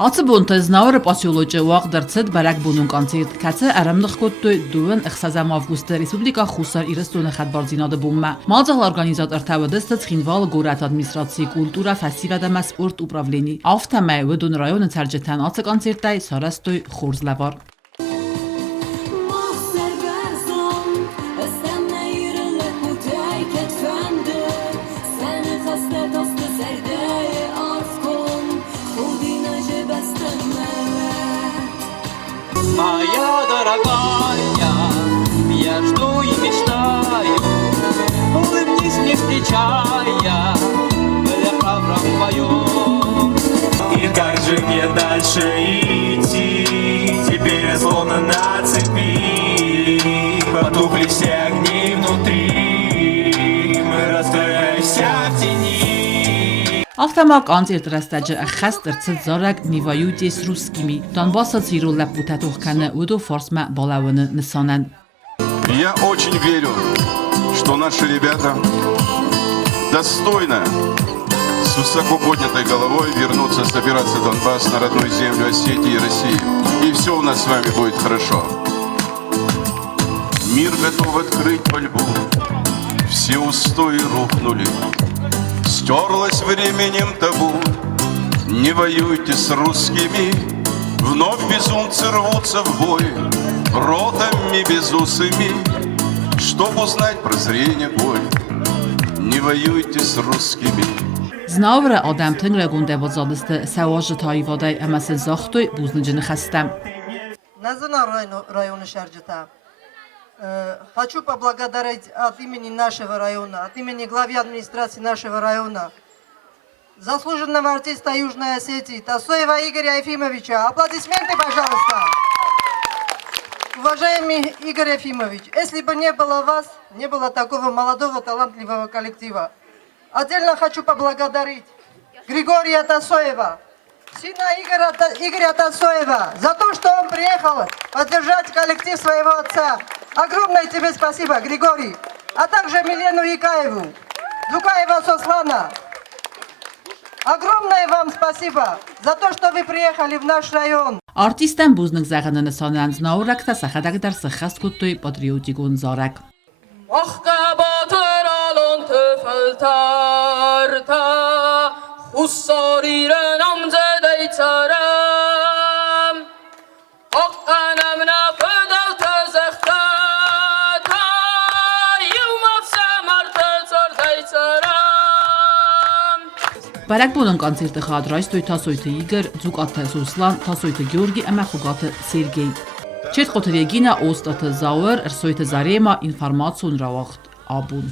Ացբոնտը զնավրը պասյոլոջը վաղ դրցդ բարակ բունուն կանցիրտ կացը արամնıq կոտտոյ դուվն իխսազամ ավգուստը Ռեսպուբլիկա խուսար իրստոնը խատբարձինադը բումմա։ Մալձաղ օրգանիզատոր թավդստը ծխինվալ գորատ ադմինիստրացիի կուլտուրա ֆասիվադամա սպորտ ուպրավլենի։ Ավթամայ վդուն ռայոնը ցարջետան ացը կանցիրտայ սարաստոյ խորզլավար։ Моя дорогая, я жду и мечтаю, улыбнись мне, встречая, бляха вдвоем. И как же мне дальше идти, теперь я словно на цепи, потухли все огни внутри, мы растворяемся в тени. Автомак անձեր տրաստաջը ախաս տրցդ զարակ նիվայույթ ես ռուսկիմի, Донбасса цիրու լապուտատող կանը ուդո ֆորսմա բալավını նսանան։ Я очень верю, что наши ребята достойно, с высоко поднятой головой вернутся собираться в Донбасс, на родную землю Осетии и России. И все у нас с вами будет хорошо. Мир готов открыть пальбу, все устои рухнули. Стерлось временем табу, не воюйте с русскими, вновь безумцы рвутся в бой, ротами безусыми, чтоб узнать прозрение боль, не воюйте с русскими. Знаврը ադամ թնգրը գունդևոզադստը սավաժը թայվադայ ամասը զախտոյ բուզնջնը խաստամ։ Назана района Шарджета. Хочу поблагодарить от имени нашего района, от имени главы администрации нашего района, заслуженного артиста Южной Осетии Тасоева Игоря Ефимовича. Аплодисменты, пожалуйста. Уважаемый Игорь Ефимович, если бы не было вас, не было такого молодого талантливого коллектива. Отдельно хочу поблагодарить Григория Тасоева, сына Игоря Тасоева, за то, что он приехал поддержать коллектив своего отца. Огромное тебе спасибо, Григорий, а также Милену Якаеву, Дукаева Сослана. Огромное вам спасибо за то, что вы приехали в наш район. Արտիստան բուզնգ զաղանը նսանան զնաուրակ տա սախադագդար սխաստ կոտոյ պատրիոտիկուն զարակ։ Բարակ բունն կանցիրտը խադրայստոյ տասոյթը Իգր, ձուկաթը Սուսլան, տասոյթը Գյորգի, əմախուգաթը Սերգեյ։ Չետ խոթրեգինա ոստաթը Զաուր, ըրսոյթը Զարեմա, ինվարմացուն ռավաղտ աբուն։